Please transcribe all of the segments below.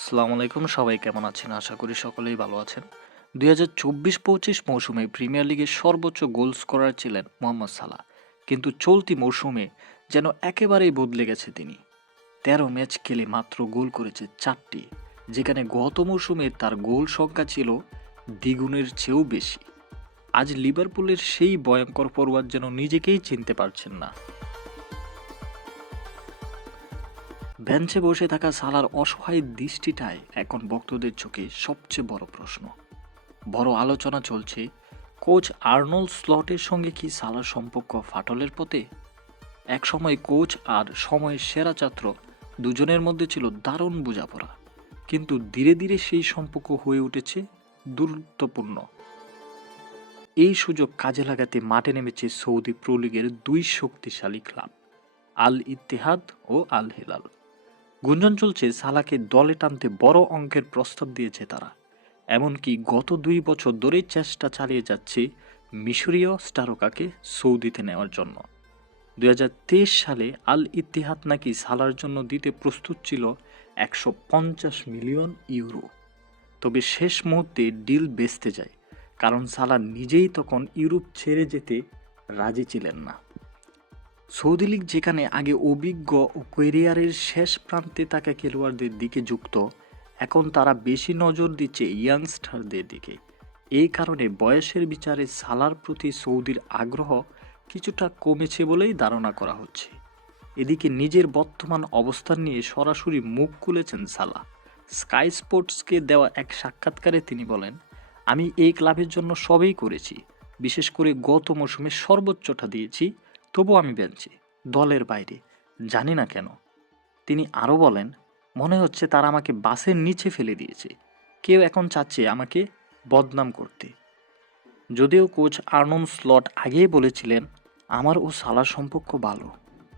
আসসালামু আলাইকুম, সবাই কেমন আছেন? আশা করি সকলেই ভালো আছেন। দুই হাজার চব্বিশ পঁচিশ মৌসুমে প্রিমিয়ার লিগের সর্বোচ্চ গোল স্কোরার ছিলেন মোহাম্মদ সালাহ। কিন্তু চলতি মৌসুমে যেন একেবারেই বদলে গেছে তিনি। তেরো ম্যাচ খেলে মাত্র গোল করেছে চারটি, যেখানে গত মৌসুমে তার গোল সংখ্যা ছিল দ্বিগুণের চেয়েও বেশি। আজ লিভারপুলের সেই ভয়ঙ্কর পর্বত যেন নিজেকেই চিনতে পারছেন না। বেঞ্চে বসে থাকা সালার অসহায় দৃষ্টিটাই এখন ভক্তদের চোখে সবচেয়ে বড় প্রশ্ন। বড় আলোচনা চলছে, কোচ আর্নল্ড স্লটের সঙ্গে কি সালার সম্পর্ক ফাটলের পথে? একসময় কোচ আর সময়ের সেরা ছাত্র দুজনের মধ্যে ছিল দারুণ বোঝাপড়া। কিন্তু ধীরে ধীরে সেই সম্পর্ক হয়ে উঠেছে গুরুত্বপূর্ণ এই সুযোগ কাজে লাগাতে মাঠে নেমেছে সৌদি প্রো লিগের দুই শক্তিশালী ক্লাব আল ইত্তেহাদ ও আল হিলাল গুঞ্জন চলছে সালাকে দলে টানতে বড় অঙ্কের প্রস্তাব দিয়েছে তারা। এমনকি গত দুই বছর ধরেই চেষ্টা চালিয়ে যাচ্ছে মিশরীয় স্টারকাকে সৌদিতে নেওয়ার জন্য। দু হাজার তেইশ সালে আল ইতিহাদ নাকি সালার জন্য দিতে প্রস্তুত ছিল একশো পঞ্চাশ মিলিয়ন ইউরো। তবে শেষ মুহূর্তে ডিল বেচতে যায়, কারণ সালা নিজেই তখন ইউরোপ ছেড়ে যেতে রাজি ছিলেন না। সৌদি লীগ যেখানে আগে অভিজ্ঞ ও ক্যারিয়ারের শেষ প্রান্তে থাকা খেলোয়াড়দের দিকে যুক্ত, এখন তারা বেশি নজর দিচ্ছে ইয়াংস্টারদের দিকে। এই কারণে বয়সের বিচারে সালার প্রতি সৌদির আগ্রহ কিছুটা কমেছে বলেই ধারণা করা হচ্ছে। এদিকে নিজের বর্তমান অবস্থান নিয়ে সরাসরি মুখ খুলেছেন সালা। স্কাই স্পোর্টসকে দেওয়া এক সাক্ষাৎকারে তিনি বলেন, আমি এই ক্লাবের জন্য সবই করেছি। বিশেষ করে গত মৌসুমে সর্বোচ্চটা দিয়েছি। তবু আমি বেঞ্চে, দলের বাইরে, জানি না কেন। তিনি আরও বলেন, মনে হচ্ছে তারা আমাকে বাসের নিচে ফেলে দিয়েছে। কেউ এখন চাচ্ছে আমাকে বদনাম করতে। যদিও কোচ আর্নন স্লট আগেই বলেছিলেন, আমার ও সালার সম্পর্ক ভালো,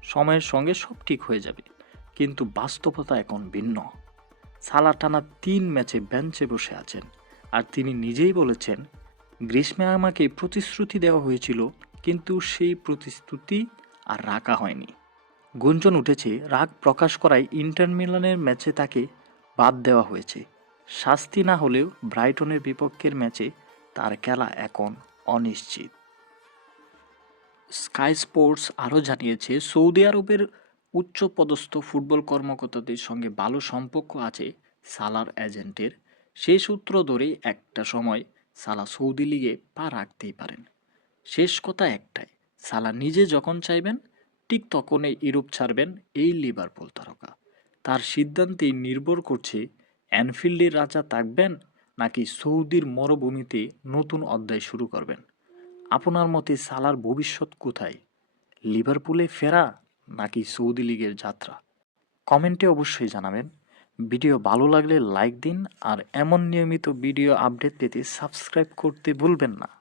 সময়ের সঙ্গে সব ঠিক হয়ে যাবে, কিন্তু বাস্তবতা এখন ভিন্ন। সালা টানা তিন ম্যাচে বেঞ্চে বসে আছেন। আর তিনি নিজেই বলেছেন গ্রীষ্মে আমাকে প্রতিশ্রুতি দেওয়া হয়েছিল কিন্তু সেই প্রতিশ্রুতি আর রাখা হয়নি। গুঞ্জন উঠেছে, রাগ প্রকাশ করায় ইন্টার মিলানের ম্যাচে তাকে বাদ দেওয়া হয়েছে। শাস্তি না হলেও ব্রাইটনের বিপক্ষের ম্যাচে তার খেলা এখন অনিশ্চিত। স্কাই স্পোর্টস আরও জানিয়েছে, সৌদি আরবের উচ্চপদস্থ ফুটবল কর্মকর্তাদের সঙ্গে ভালো সম্পর্ক আছে সালার এজেন্টের। সেই সূত্র ধরেই একটা সময় সালা সৌদি লিগে পা রাখতেই পারেন। শেষ কথা একটাই, সালা নিজে যখন চাইবেন, ঠিক তখনই ইউরোপ ছাড়বেন এই লিভারপুল তারকা। তার সিদ্ধান্তেই নির্ভর করছে অ্যানফিল্ডের রাজা থাকবেন নাকি সৌদির মরুভূমিতে নতুন অধ্যায় শুরু করবেন? আপনার মতে সালার ভবিষ্যৎ কোথায়? লিভারপুলে ফেরা নাকি সৌদি লীগের যাত্রা? কমেন্টে অবশ্যই জানাবেন। ভিডিও ভালো লাগলে লাইক দিন আর এমন নিয়মিত ভিডিও আপডেট পেতে সাবস্ক্রাইব করতে ভুলবেন না।